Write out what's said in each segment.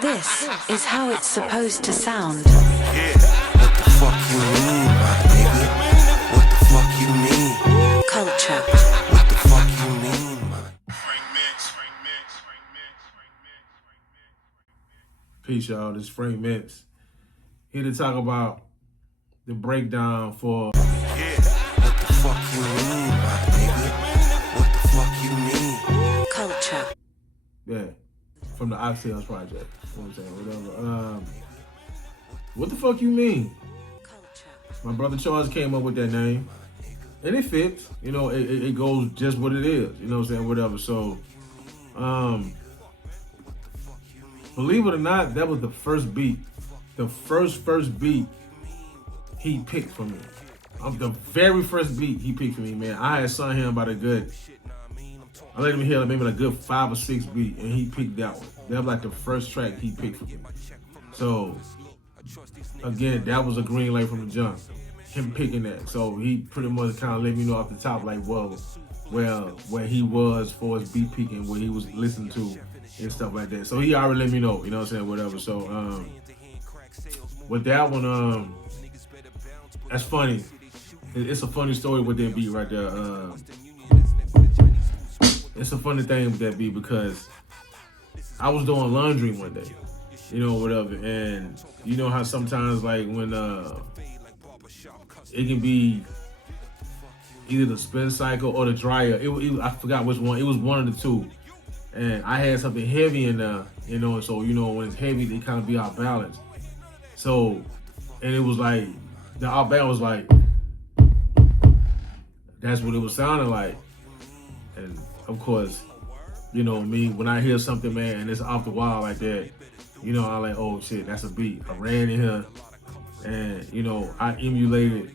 This is how it's supposed to sound. Yeah. What the fuck you mean, my nigga? What the fuck you mean? Culture. What the fuck you mean, man? Peace, y'all. This is FraXk. Here to talk about the breakdown for Yeah. What the fuck you mean, my nigga? What the fuck you mean? Culture. from the Oxtails project. You know what I'm saying? Whatever. What the fuck you mean? Culture. My brother Charles came up with that name. And it fits. You know, it goes just what it is. You know what I'm saying? Whatever. So, believe it or not, that was the first beat. The first beat he picked for me. The very first beat he picked for me, man. I had sung him about I let him hear maybe a good 5 or 6 beat, and he picked that one. That was like the first track he picked for me. So, again, that was a green light from the jump. Him picking that. So he pretty much kind of let me know off the top, like, well, where he was for his beat picking, what he was listening to, and stuff like that. So he already let me know, you know what I'm saying, whatever. So, with that one, that's funny. It's a funny story with that beat right there. It's a funny thing with that beat because I was doing laundry one day, you know, whatever, and you know how sometimes, like, when it can be either the spin cycle or the dryer. I forgot which one. It was one of the two. And I had something heavy in there, you know, and so, you know, when it's heavy, they kind of be out balance. So, and it was like, the out balance was like, that's what it was sounding like. And of course, you know, me, when I hear something, man, and it's off the wall like that, you know, I'm like, oh shit, that's a beat. I ran in here and, you know, I emulated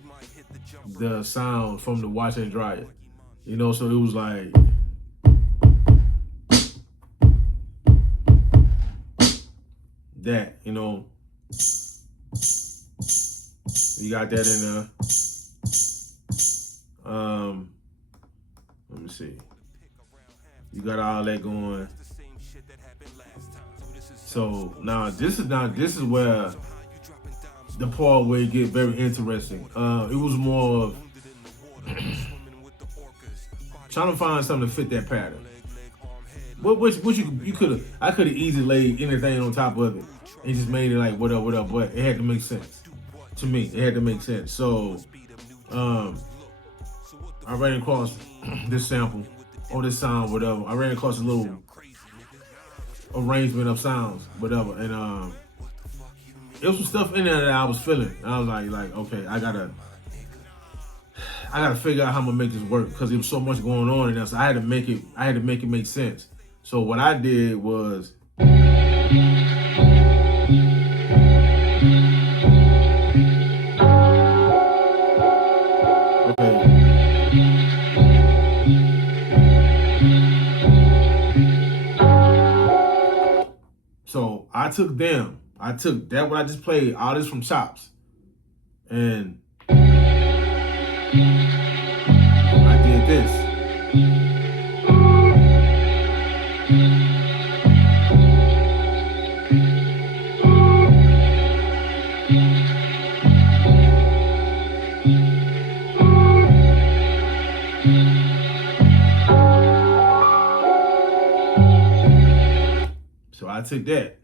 the sound from the washer and dryer. You know, so it was like, that, you know. You got that in there. Let me see. You got all that going. So now this is where the part where it get very interesting. It was more of trying to find something to fit that pattern. Which you could have, I could have easily laid anything on top of it and just made it like whatever, but it had to make sense. To me, it had to make sense. So, I ran across this sample or this sound, whatever. I ran across a little arrangement of sounds, whatever, and there was some stuff in there that I was feeling. I was like, okay, I gotta figure out how I'm gonna make this work because there was so much going on in there. So I had to make it make sense. So what I did was so I took that what I just played, all this from Chops, and I did this. So I took that.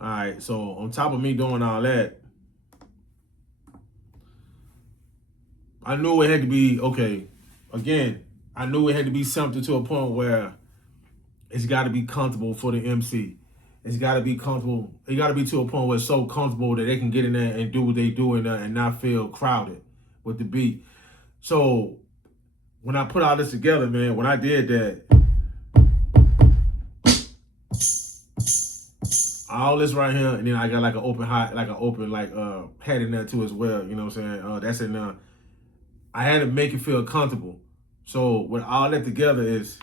All right, so on top of me doing all that, I knew it had to be, okay, again, I knew it had to be something to a point where it's got to be comfortable for the MC. It's got to be comfortable. It got to be to a point where it's so comfortable that they can get in there and do what they do in there and not feel crowded with the beat. So when I put all this together, man, when I did that, all this right here, and then I got like an open hat in there too as well. You know what I'm saying? That's in there. I had to make it feel comfortable. So with all that together is.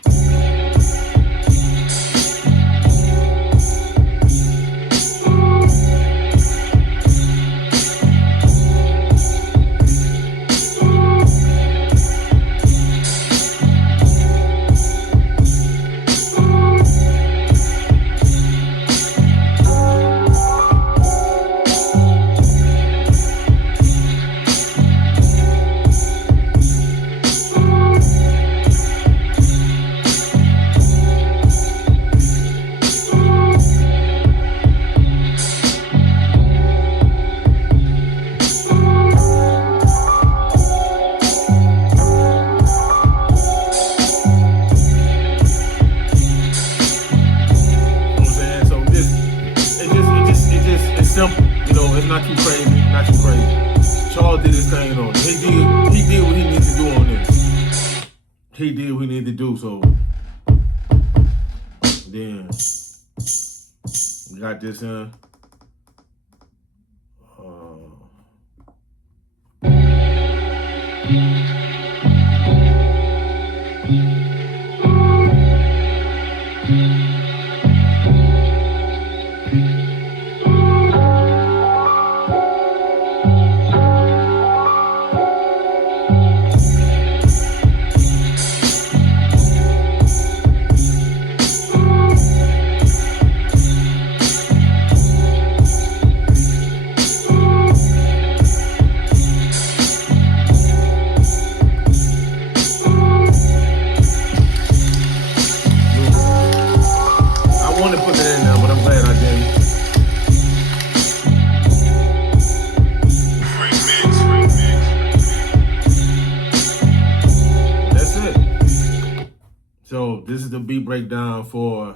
not too crazy, not too crazy. Charles did his thing on it. He did what he needed to do on this. He did what he needed to do, so then we got this in. So this is the beat breakdown for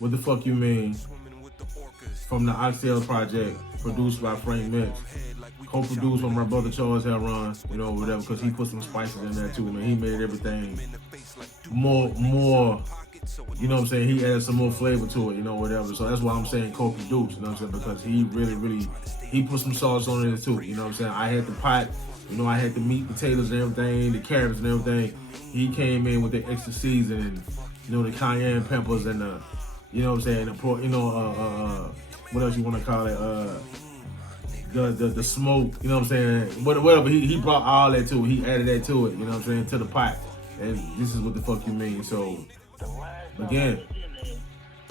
What the Fuck You Mean from the Oxtail Project, produced by FraXk MyXtz, co-produced by my brother Charles Heron, you know, whatever, because he put some spices in there too, man. He made everything more, you know what I'm saying? He added some more flavor to it, you know, whatever. So that's why I'm saying co-produced, you know what I'm saying? Because he really, he put some sauce on it too, you know what I'm saying? I had the pot, you know, I had the meat, potatoes and everything, the carrots and everything. He came in with the extra seasoning, you know, the cayenne peppers and the, you know what I'm saying, the pork, you know, what else you want to call it, the smoke, you know what I'm saying, whatever, he brought all that to it, he added that to it, you know what I'm saying, to the pot, and this is What the Fuck You Mean. So, again,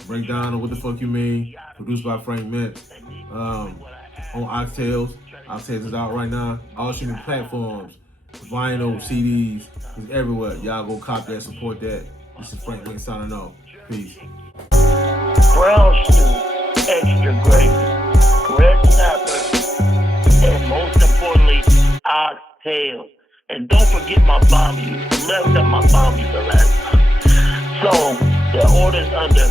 breakdown of What the Fuck You Mean, produced by FraXk MyXtz, on Oxtails. Oxtails is out right now, all streaming platforms, vinyl, CDs, it's everywhere. Y'all go cop that, support that. This is FraXk MyXtz signing off. Peace. Brown stew, extra gravy, red snapper, and most importantly, oxtails. And don't forget my bomb use. Left at my bomb use the last time. So the order's under